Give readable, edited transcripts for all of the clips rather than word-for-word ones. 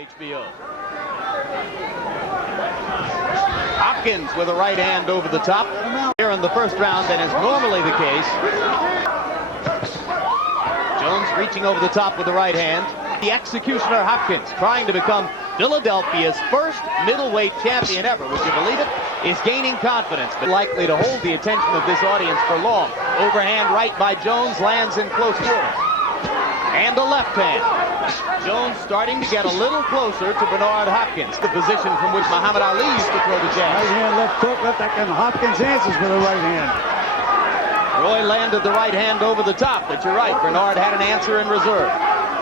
HBO. Hopkins with a right hand over the top here in the first round than is normally the case. Jones reaching over the top with the right hand. The executioner Hopkins trying to become Philadelphia's first middleweight champion ever, would you believe it, is gaining confidence, but likely to hold the attention of this audience for long. Overhand right by Jones lands in close quarter. And a left hand. Jones starting to get a little closer to Bernard Hopkins, the position from which Muhammad Ali used to throw the jab. Right hand, left hook, left that, and Hopkins answers with a right hand. Roy landed the right hand over the top, but you're right, Bernard had an answer in reserve.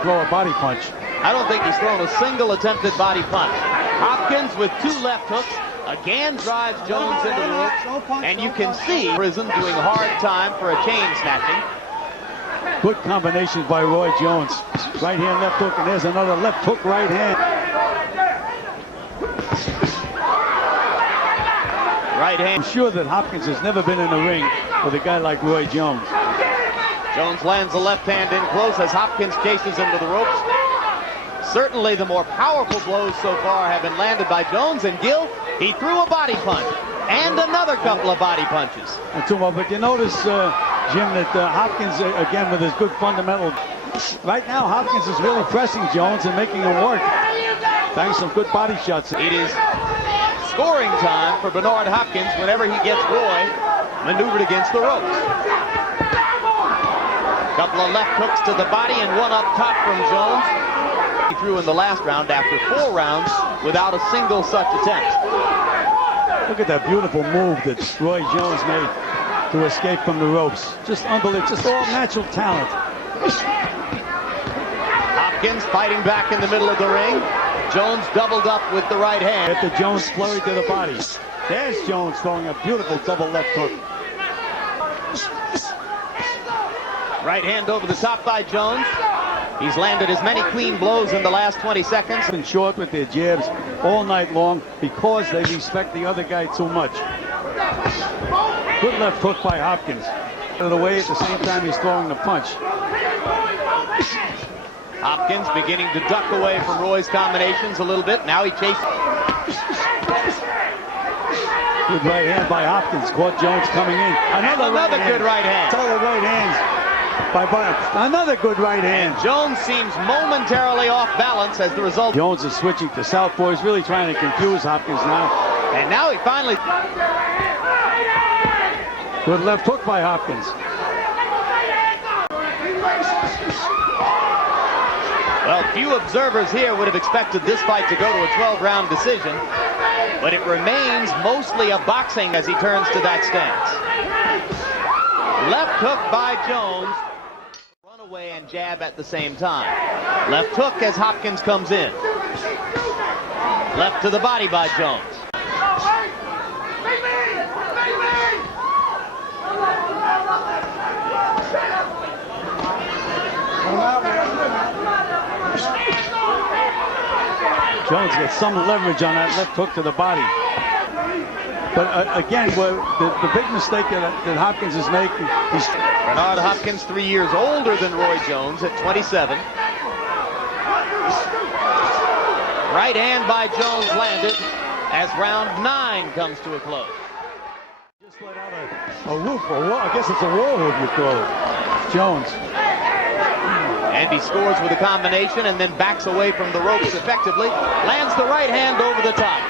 Throw a body punch. I don't think he's thrown a single attempted body punch. Hopkins with two left hooks again drives Jones into the ropes, and you can see Prison doing hard time for a chain snatching. Good combinations by Roy Jones. Right hand, left hook, and there's another left hook, right hand. Right hand. I'm sure that Hopkins has never been in the ring with a guy like Roy Jones. Jones lands the left hand in close as Hopkins chases into the ropes. Certainly the more powerful blows so far have been landed by Jones, and Gill, he threw a body punch and another couple of body punches. But you notice, Jim, that Hopkins, again, with his good fundamental. Right now, Hopkins is really pressing Jones and making him work. Thanks some good body shots. It is scoring time for Bernard Hopkins whenever he gets Roy maneuvered against the ropes. Couple of left hooks to the body and one up top from Jones. He threw in the last round after 4 rounds without a single such attempt. Look at that beautiful move that Roy Jones made to escape from the ropes. Just unbelievable, just all natural talent. Hopkins fighting back in the middle of the ring. Jones doubled up with the right hand. At the Jones flurry to the body. There's Jones throwing a beautiful double left hook. Right hand over the top by Jones. He's landed as many clean blows in the last 20 seconds. Been short with their jabs all night long because they respect the other guy too much. Good left hook by Hopkins. Out of the way at the same time he's throwing the punch. Hopkins beginning to duck away from Roy's combinations a little bit. Now he chases. Good right hand by Hopkins. Caught Jones coming in. Another good right hand. Solid right hands. Another good right hand. And Jones seems momentarily off balance as the result. Jones is switching to southpaw. He's really trying to confuse Hopkins now. And now he finally. Good left hook by Hopkins. Well, few observers here would have expected this fight to go to a 12-round decision, but it remains mostly a boxing as he turns to that stance. Left hook by Jones. Away and jab at the same time. Left hook as Hopkins comes in. Left to the body by Jones. Jones gets some leverage on that left hook to the body. But again, the big mistake that Hopkins is making is Bernard Hopkins, 3 years older than Roy Jones at 27. Right hand by Jones landed as round 9 comes to a close. Just let out a whoop, I guess it's a war whoop you call it. Jones. And he scores with a combination and then backs away from the ropes effectively. Lands the right hand over the top.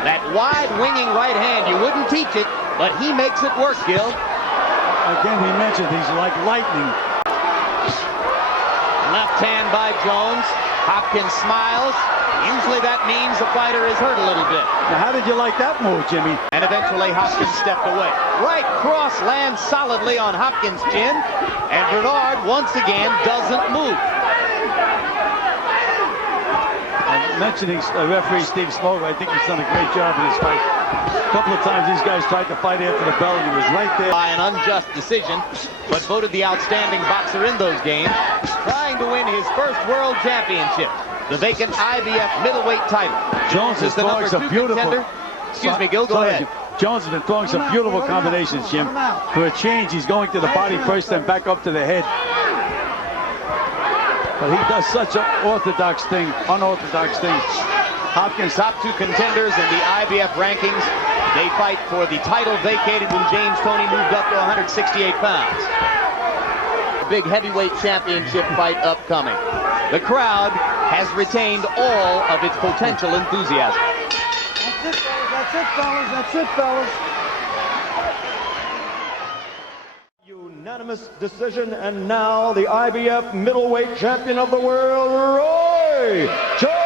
That wide winging right hand, you wouldn't teach it, but he makes it work, Gil. Again, we mentioned he's like lightning. Left hand by Jones. Hopkins smiles. Usually that means the fighter is hurt a little bit. Now, how did you like that move, Jimmy? And eventually Hopkins stepped away. Right cross lands solidly on Hopkins' chin, and Bernard once again doesn't move. Mentioning referee Steve Smoker, I think he's done a great job in this fight. A couple of times these guys tried to fight after the bell and he was right there. By an unjust decision, but voted the outstanding boxer in those games, trying to win his first world championship, the vacant IBF middleweight title. Jones is the throwing some beautiful... contender. Excuse me, Gil, go ahead. Jones has been throwing some beautiful combinations, Jim. For a change, he's going to the body first, then back up to the head. But he does such an unorthodox thing. Hopkins, top two contenders in the IBF rankings. They fight for the title vacated when James Toney moved up to 168 pounds. Big heavyweight championship fight upcoming. The crowd has retained all of its potential enthusiasm. That's it, fellas. That's it, fellas. Unanimous decision, and now the IBF middleweight champion of the world, Roy Jones.